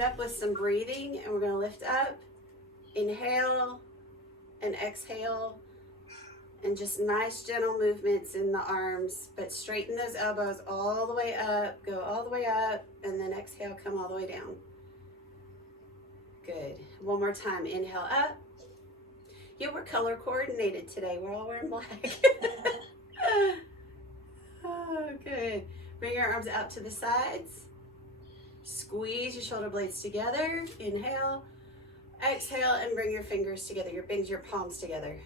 warmed up with some breathing, and we're going to lift up, inhale, and exhale, and just nice gentle movements in the arms, but straighten those elbows all the way up, go all the way up, and then exhale, come all the way down. Good. One more time, inhale up. Yeah, we're color coordinated today. We're all wearing black. Oh, good. Bring your arms out to the sides. Squeeze your shoulder blades together. Inhale. Exhale, and bring your fingers together. Bring your palms together.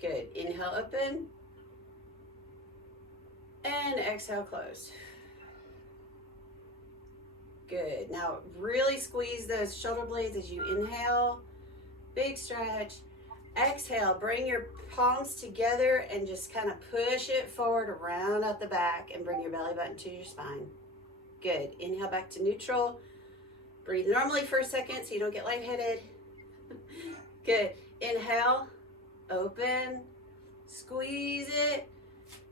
Good. Inhale, open. And exhale, close. Good. Now, really squeeze those shoulder blades as you inhale. Big stretch. Exhale, bring your palms together and just kind of push it forward, round out the back, and bring your belly button to your spine. Good. Inhale back to neutral. Breathe normally for a second so you don't get lightheaded. Good. Inhale, open, squeeze it.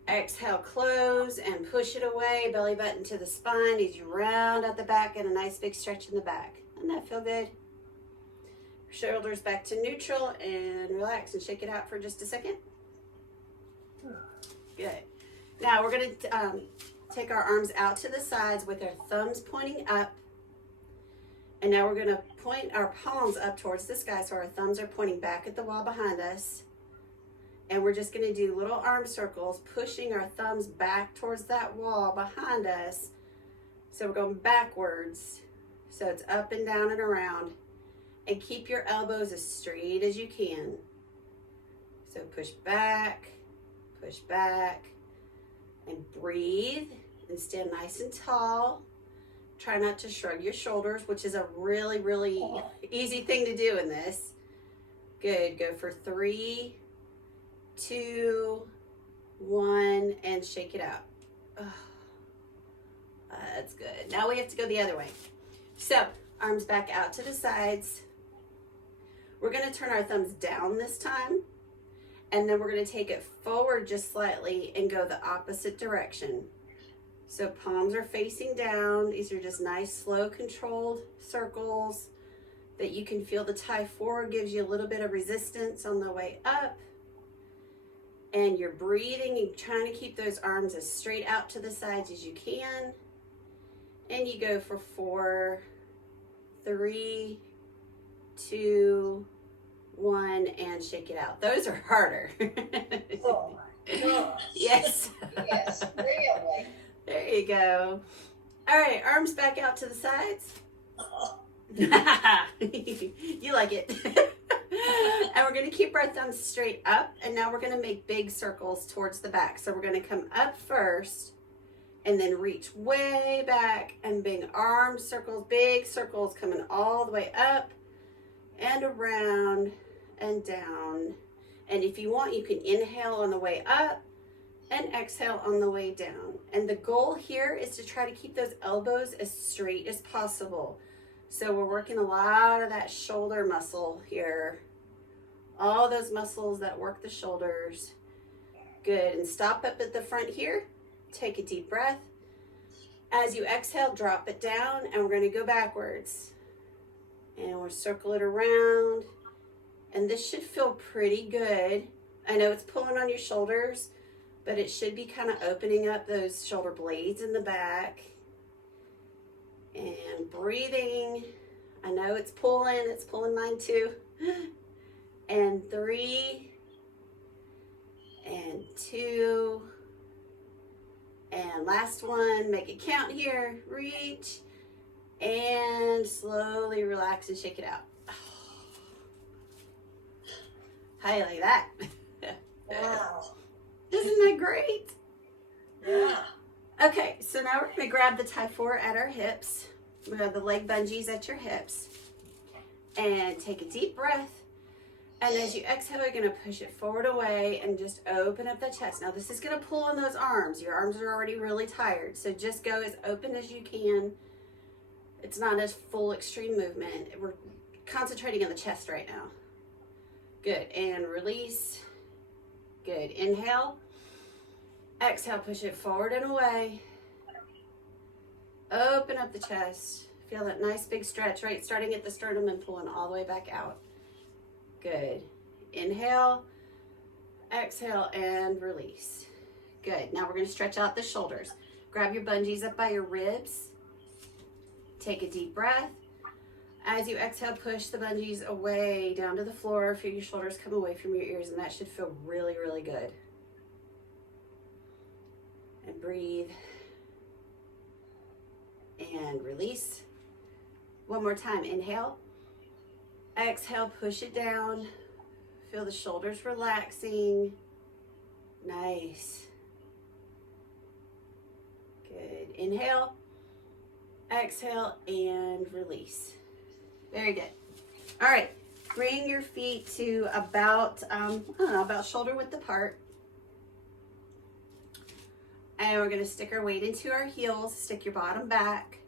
Exhale, close, and push it away. Belly button to the spine as you round out the back and a nice big stretch in the back. Doesn't that feel good? Shoulders back to neutral and relax and shake it out for just a second. Good. Now we're going to take our arms out to the sides with our thumbs pointing up. And now we're going to point our palms up towards the sky so our thumbs are pointing back at the wall behind us. And we're just going to do little arm circles, pushing our thumbs back towards that wall behind us. So we're going backwards. So it's up and down and around. And keep your elbows as straight as you can. So push back, and breathe, and stand nice and tall. Try not to shrug your shoulders, which is a really, really easy thing to do in this. Good, go for 3, 2, 1, and shake it out. Oh, that's good. Now we have to go the other way. So, arms back out to the sides. We're going to turn our thumbs down this time, and then we're going to take it forward just slightly and go the opposite direction. So palms are facing down. These are just nice, slow, controlled circles that you can feel the tie forward gives you a little bit of resistance on the way up. And you're breathing and trying to keep those arms as straight out to the sides as you can. And you go for 4, 3, 2, 1, and shake it out. Those are harder. Oh my gosh. Yes. Yes, really. There you go. All right, arms back out to the sides. You like it. And we're going to keep our thumbs straight up, and now we're going to make big circles towards the back. So we're going to come up first and then reach way back and big arm circles, big circles coming all the way up and around and down. And if you want, you can inhale on the way up and exhale on the way down. And the goal here is to try to keep those elbows as straight as possible. So we're working a lot of that shoulder muscle here. All those muscles that work the shoulders. Good. And stop up at the front here. Take a deep breath. As you exhale, drop it down, and we're going to go backwards. And we'll circle it around. And this should feel pretty good. I know it's pulling on your shoulders, but it should be kind of opening up those shoulder blades in the back. And breathing. I know it's pulling mine too. And 3, and 2, and last one, make it count here. Reach, and slowly relax and shake it out. How you like that? Wow. Isn't that great? Yeah. Okay, so now we're going to grab the tie 4 at our hips. We have the leg bungees at your hips. And take a deep breath. And as you exhale, you're going to push it forward away and just open up the chest. Now, this is going to pull on those arms. Your arms are already really tired, so just go as open as you can. It's not a full extreme movement. We're concentrating on the chest right now. Good. And release. Good. Inhale. Exhale, push it forward and away. Open up the chest. Feel that nice big stretch, right? Starting at the sternum and pulling all the way back out. Good. Inhale, exhale, and release. Good. Now we're going to stretch out the shoulders. Grab your bungees up by your ribs. Take a deep breath. As you exhale, push the bungees away down to the floor. Feel your shoulders come away from your ears, and that should feel really, really good. And breathe. And release. One more time. Inhale. Exhale, push it down. Feel the shoulders relaxing. Nice. Good. Inhale. Exhale and release. Very good. All right. Bring your feet to about, about shoulder width apart. And we're going to stick our weight into our heels. Stick your bottom back.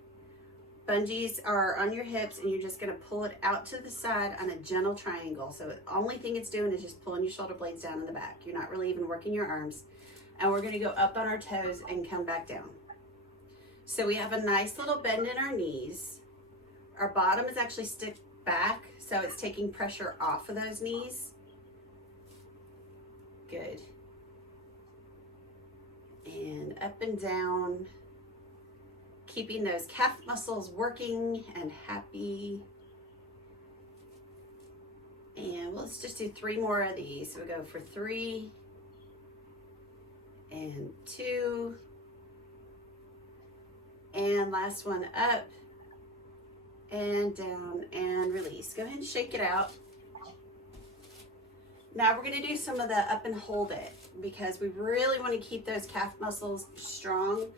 Bungees are on your hips, and you're just going to pull it out to the side on a gentle triangle. So the only thing it's doing is just pulling your shoulder blades down in the back. You're not really even working your arms. And we're going to go up on our toes and come back down. So we have a nice little bend in our knees. Our bottom is actually stick back, so it's taking pressure off of those knees. Good. And up and down. Keeping those calf muscles working and happy. And let's just do 3 more of these. So we'll go for 3 and 2. And last one, up and down and release. Go ahead and shake it out. Now we're going to do some of the up and hold it, because we really want to keep those calf muscles strong,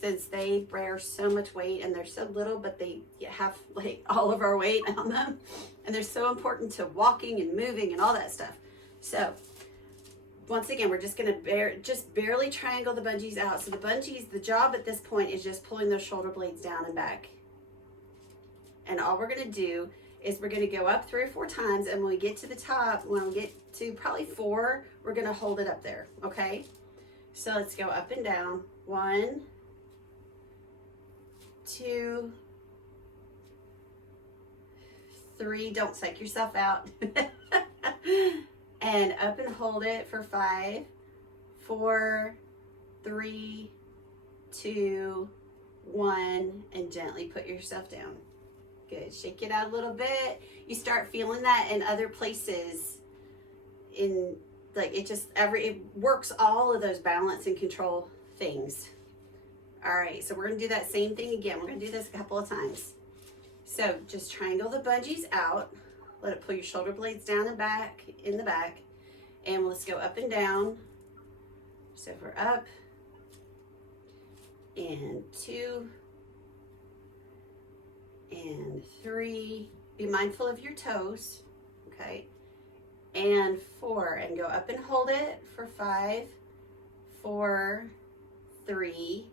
since they bear so much weight and they're so little, but they have like all of our weight on them. And they're so important to walking and moving and all that stuff. So once again, we're just going to barely triangle the bungees out. So the bungees, the job at this point is just pulling those shoulder blades down and back. And all we're going to do is we're going to go up 3 or 4 times. And when we get to the top, when we get to probably 4, we're going to hold it up there. Okay. So let's go up and down. 1, 2, 3. Don't psych yourself out. And up and hold it for 5, 4, 3, 2, 1, and gently put yourself down. Good. Shake it out a little bit. You start feeling that in other places. In like it works all of those balance and control things. All right, so we're going to do that same thing again. We're going to do this a couple of times. So just triangle the bungees out. Let it pull your shoulder blades down and back, in the back. And let's go up and down. So we're up. And 2. And 3. Be mindful of your toes. Okay. And 4. And go up and hold it for 5, 4, 3,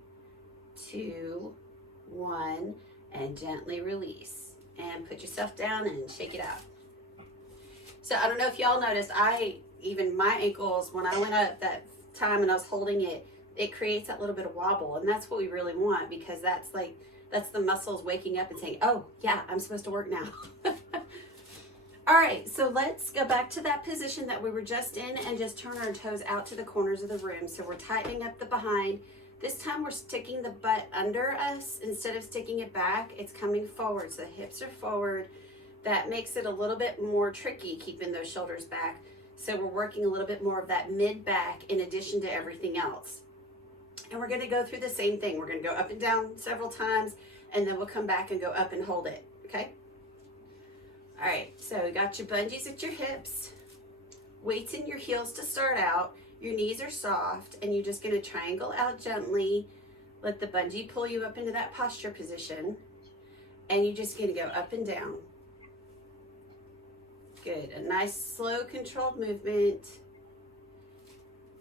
2, 1, and gently release. And put yourself down and shake it out. So I don't know if y'all noticed, even my ankles, when I went up that time and I was holding it, it creates that little bit of wobble. And that's what we really want, because that's the muscles waking up and saying, oh yeah, I'm supposed to work now. All right, so let's go back to that position that we were just in and just turn our toes out to the corners of the room. So we're tightening up the behind. This time we're sticking the butt under us. Instead of sticking it back, it's coming forward. So the hips are forward. That makes it a little bit more tricky keeping those shoulders back. So we're working a little bit more of that mid-back in addition to everything else. And we're going to go through the same thing. We're going to go up and down several times, and then we'll come back and go up and hold it. Okay? All right, so you got your bungees at your hips, weights in your heels to start out. Your knees are soft, and you're just going to triangle out gently. Let the bungee pull you up into that posture position, and you're just going to go up and down. Good. A nice, slow, controlled movement.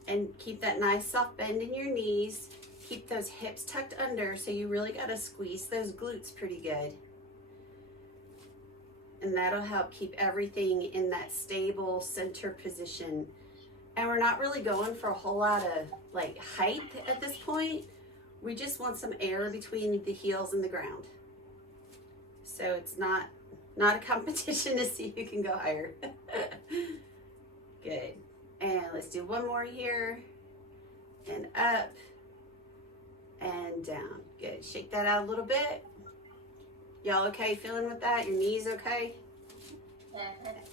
And keep that nice, soft bend in your knees. Keep those hips tucked under, so you really got to squeeze those glutes pretty good. And that'll help keep everything in that stable center position. And we're not really going for a whole lot of like height at this point. We just want some air between the heels and the ground. So it's not a competition to see who can go higher. Good. And let's do one more here. And up and down. Good. Shake that out a little bit. Y'all okay feeling with that? Your knees okay?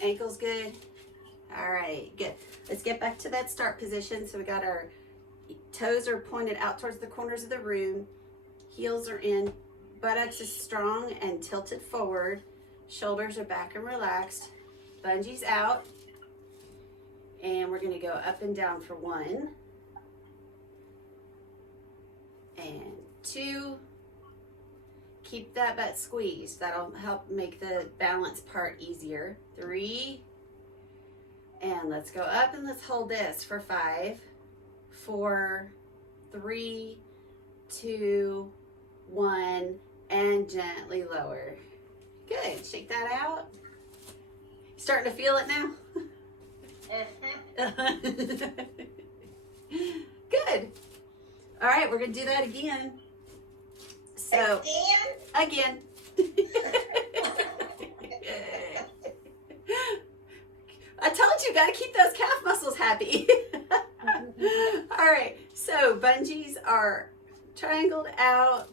Ankles good? All right, good. Let's get back to that start position. So we got our toes are pointed out towards the corners of the room. Heels are in. Buttocks is strong and tilted forward. Shoulders are back and relaxed. Bungees out. And we're going to go up and down for 1 and 2. Keep that butt squeezed. That'll help make the balance part easier. 3. And let's go up and let's hold this for 5, 4, 3, 2, 1, and gently lower. Good. Shake that out. Starting to feel it now? Good. All right, we're going to do that again. So, again. I told you, got to keep those calf muscles happy. All right, so bungees are triangled out,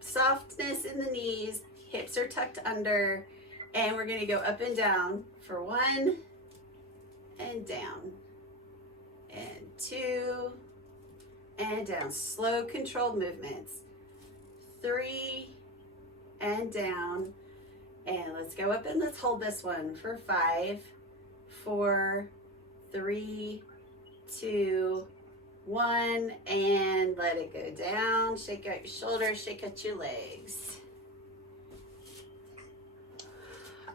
softness in the knees, hips are tucked under, and we're going to go up and down for 1 and down, and 2 and down. Slow, controlled movements. 3 and down, and let's go up and let's hold this one for 5, 4, 3, 2, 1, and let it go down. Shake out your shoulders, shake out your legs.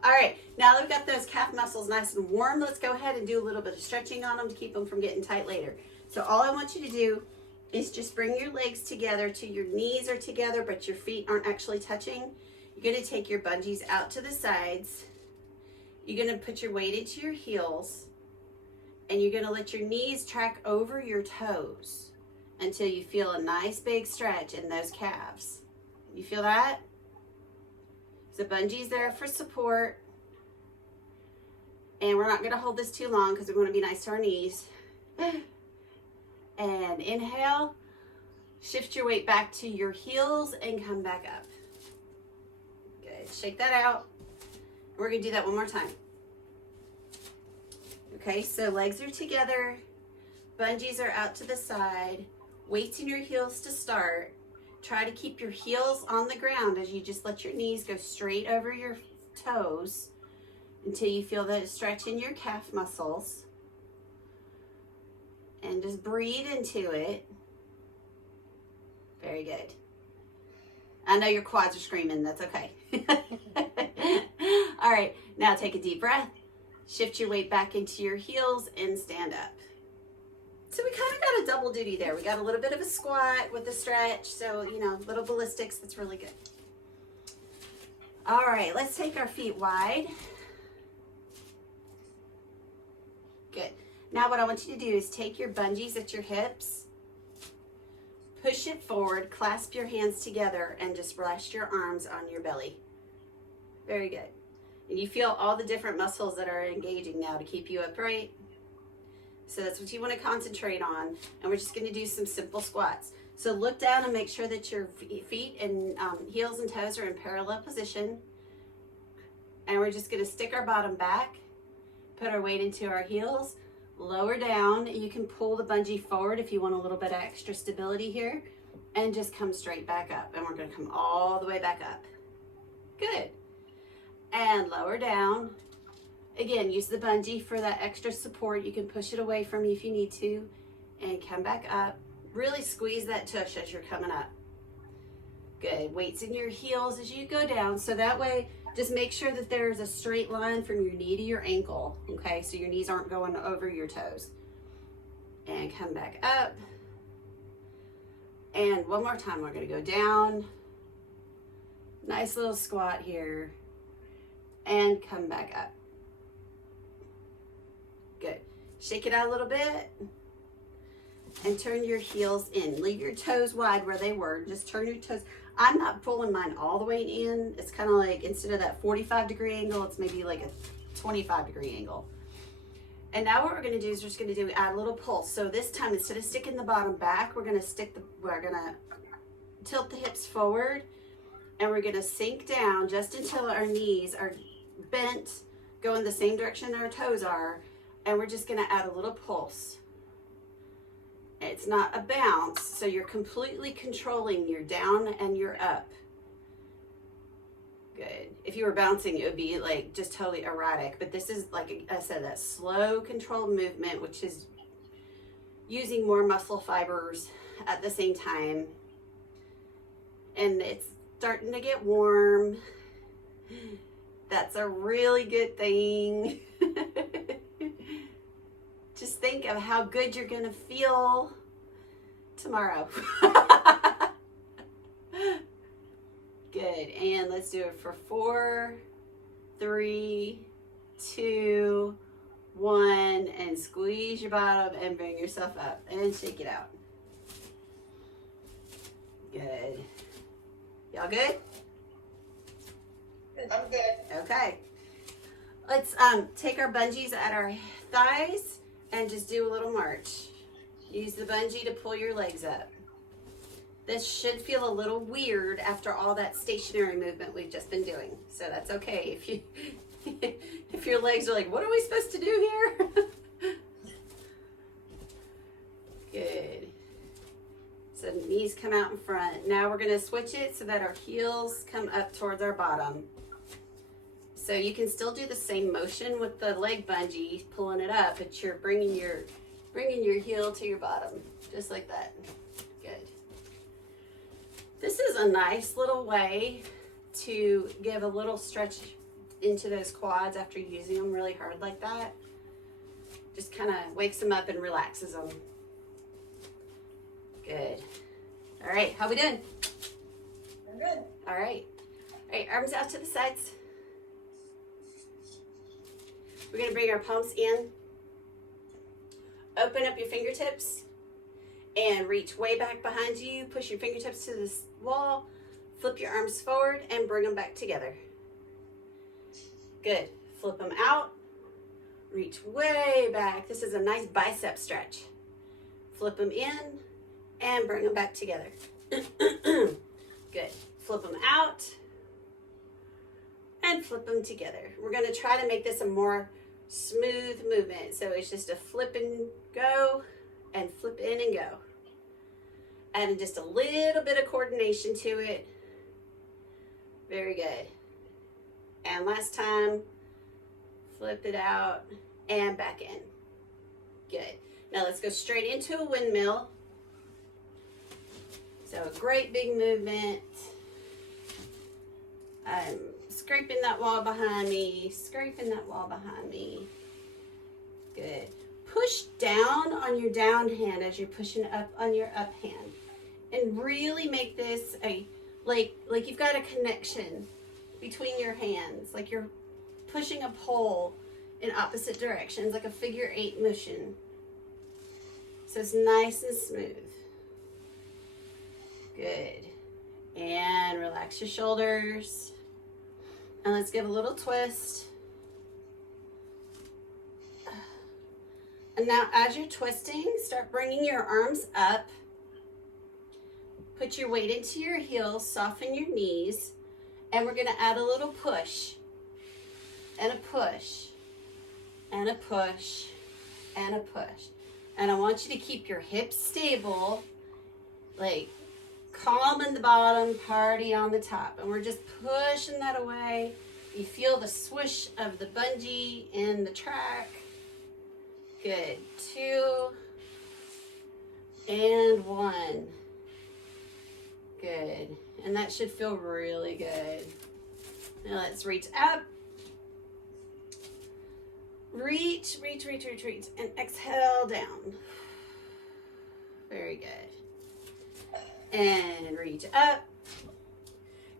All right, now that we've got those calf muscles nice and warm, let's go ahead and do a little bit of stretching on them to keep them from getting tight later. So all I want you to do is just bring your legs together to your knees are together, but your feet aren't actually touching. You're gonna take your bungees out to the sides. You're gonna put your weight into your heels, and you're gonna let your knees track over your toes until you feel a nice big stretch in those calves. You feel that? So bungees there for support. And we're not gonna hold this too long because we want to be nice to our knees. And inhale, shift your weight back to your heels and come back up. Good, shake that out. We're gonna do that one more time. Okay, so legs are together, bungees are out to the side, weights in your heels to start. Try to keep your heels on the ground as you just let your knees go straight over your toes until you feel that stretch in your calf muscles. And just breathe into it. Very good. I know your quads are screaming, that's okay. All right, now take a deep breath. Shift your weight back into your heels and stand up. So we kind of got a double duty there. We got a little bit of a squat with a stretch, so, you know, little ballistics, that's really good. All right, let's take our feet wide. Good. Now what I want you to do is take your bungees at your hips, push it forward, clasp your hands together, and just rest your arms on your belly. Very good. And you feel all the different muscles that are engaging now to keep you upright. So that's what you want to concentrate on. And we're just going to do some simple squats. So look down and make sure that your feet and heels and toes are in parallel position. And we're just going to stick our bottom back, put our weight into our heels, lower down. You can pull the bungee forward if you want a little bit of extra stability here, and just come straight back up. And we're going to come all the way back up. Good. And lower down. Again, use the bungee for that extra support. You can push it away from you if you need to, and come back up. Really squeeze that tush as you're coming up. Good. Weights in your heels as you go down. So that way, just make sure that there's a straight line from your knee to your ankle, okay? So your knees aren't going over your toes. And come back up. And one more time, we're gonna go down. Nice little squat here. And come back up. Good. Shake it out a little bit. And turn your heels in. Leave your toes wide where they were. Just turn your toes. I'm not pulling mine all the way in. It's kind of like, instead of that 45-degree angle, it's maybe like a 25-degree angle. And now what we're going to do is we're just going to add a little pulse. So this time, instead of sticking the bottom back, we're going to tilt the hips forward, and we're going to sink down just until our knees are bent, go in the same direction our toes are, and we're just going to add a little pulse. It's not a bounce, so you're completely controlling your down and your up. Good. If you were bouncing, it would be like just totally erratic, but this is, like I said, that slow controlled movement, which is using more muscle fibers at the same time. And it's starting to get warm. That's a really good thing. Just think of how good you're going to feel tomorrow. Good. And let's do it for 4, 3, 2, 1. And squeeze your bottom and bring yourself up and shake it out. Good. Y'all good? I'm good. Okay. Let's take our bungees at our thighs and just do a little march. Use the bungee to pull your legs up. This should feel a little weird after all that stationary movement we've just been doing. So that's okay. If you if your legs are like, what are we supposed to do here? Good. So the knees come out in front. Now we're going to switch it so that our heels come up towards our bottom. So you can still do the same motion with the leg bungee, pulling it up, but you're bringing your heel to your bottom, just like that. Good. This is a nice little way to give a little stretch into those quads after using them really hard like that. Just kind of wakes them up and relaxes them. Good. All right, how we doing? I'm good. All right. All right, arms out to the sides. We're going to bring our palms in. Open up your fingertips and reach way back behind you. Push your fingertips to the wall. Flip your arms forward and bring them back together. Good. Flip them out. Reach way back. This is a nice bicep stretch. Flip them in and bring them back together. Good. Flip them out and flip them together. We're going to try to make this a more smooth movement. So it's just a flip and go and flip in and go. Adding just a little bit of coordination to it. Very good. And last time, flip it out and back in. Good. Now let's go straight into a windmill. So a great big movement. I'm scraping that wall behind me, scraping that wall behind me. Good. Push down on your down hand as you're pushing up on your up hand. And really make this a, like you've got a connection between your hands. Like you're pushing a pole in opposite directions, like a figure 8 motion. So it's nice and smooth. Good. And relax your shoulders. And let's give a little twist. And now as you're twisting, start bringing your arms up. Put your weight into your heels, soften your knees, and we're going to add a little push. And a push. And a push. And a push. And I want you to keep your hips stable, like calm in the bottom, party on the top. And we're just pushing that away. You feel the swoosh of the bungee in the track. Good. 2 and 1. Good. And that should feel really good. Now let's reach up. Reach, reach, reach, reach, reach. And exhale down. Very good. And reach up.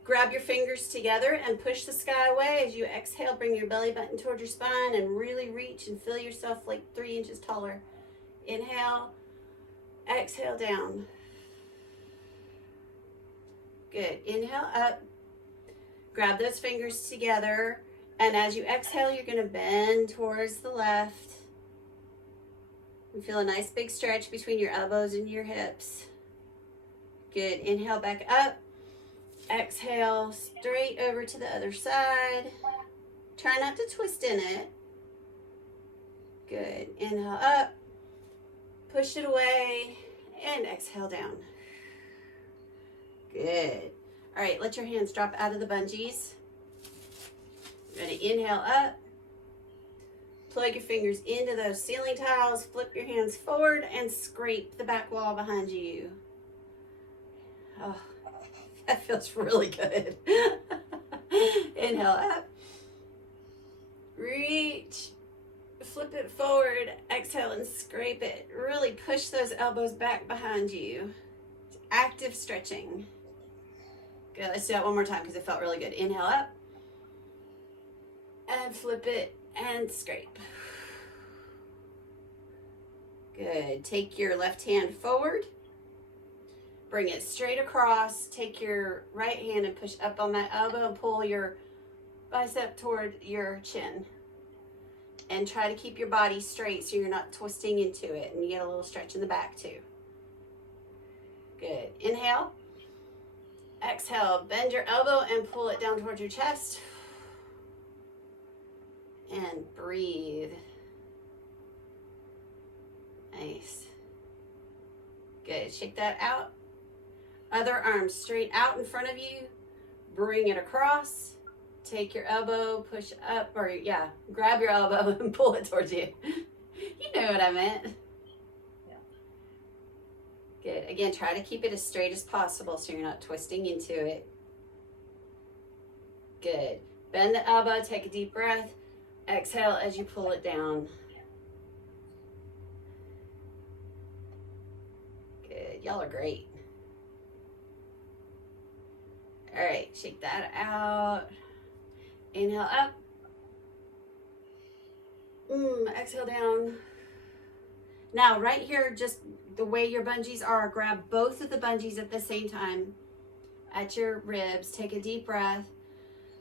Grab your fingers together and push the sky away. As you exhale, bring your belly button towards your spine and really reach and feel yourself like 3 inches taller. Inhale. Exhale down. Good. Inhale up. Grab those fingers together. And as you exhale, you're going to bend towards the left. And feel a nice big stretch between your elbows and your hips. Good. Inhale back up. Exhale straight over to the other side. Try not to twist in it. Good. Inhale up. Push it away. And exhale down. Good. All right, let your hands drop out of the bungees. Ready, inhale up. Plug your fingers into those ceiling tiles. Flip your hands forward and scrape the back wall behind you. Oh, that feels really good. Inhale up. Reach. Flip it forward. Exhale and scrape it. Really push those elbows back behind you. It's active stretching. Good, let's do that one more time because it felt really good. Inhale up. And flip it and scrape. Good. Take your left hand forward. Bring it straight across. Take your right hand and push up on that elbow and pull your bicep toward your chin. And try to keep your body straight so you're not twisting into it. And you get a little stretch in the back too. Good. Inhale. Exhale. Bend your elbow and pull it down towards your chest. And breathe. Nice. Good. Shake that out. Other arm straight out in front of you. Bring it across. Take your elbow, push up, or yeah, grab your elbow and pull it towards you. You know what I meant. Yeah. Good. Again, try to keep it as straight as possible so you're not twisting into it. Good. Bend the elbow, take a deep breath. Exhale as you pull it down. Good. Y'all are great. All right, shake that out. Inhale up. Exhale down. Now, right here, just the way your bungees are, grab both of the bungees at the same time at your ribs. Take a deep breath.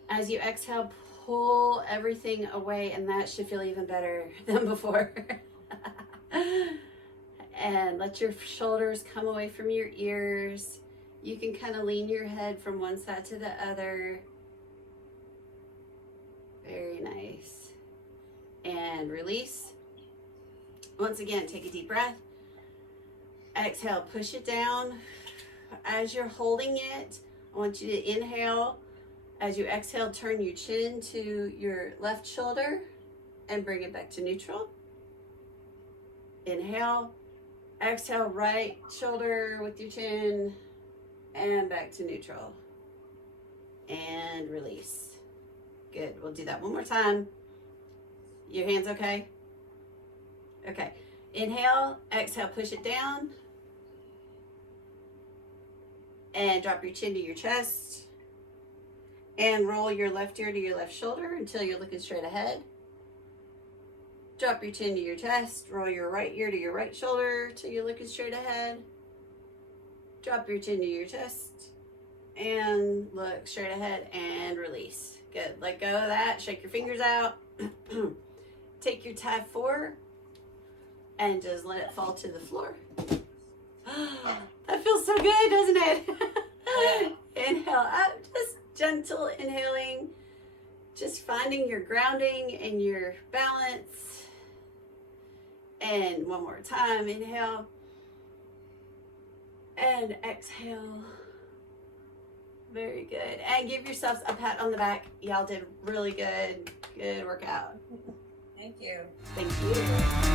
As you exhale, pull everything away, and that should feel even better than before. And let your shoulders come away from your ears. You can kind of lean your head from one side to the other. Very nice. And release. Once again, take a deep breath. Exhale, push it down. As you're holding it, I want you to inhale. As you exhale, turn your chin to your left shoulder and bring it back to neutral. Inhale. Exhale, right shoulder with your chin and back to neutral. And release. Good. We'll do that one more time. Your hands okay? Okay. Inhale, exhale, push it down. And drop your chin to your chest. And roll your left ear to your left shoulder until you're looking straight ahead. Drop your chin to your chest. Roll your right ear to your right shoulder till you're looking straight ahead. Drop your chin to your chest. And look straight ahead and release. Good. Let go of that. Shake your fingers out. Take your tab 4 and just let it fall to the floor. That feels so good, doesn't it? Inhale up. Just gentle inhaling. Just finding your grounding and your balance. And one more time. Inhale. And exhale. Very good. And give yourselves a pat on the back. Y'all did really good. Good workout. Thank you. Thank you.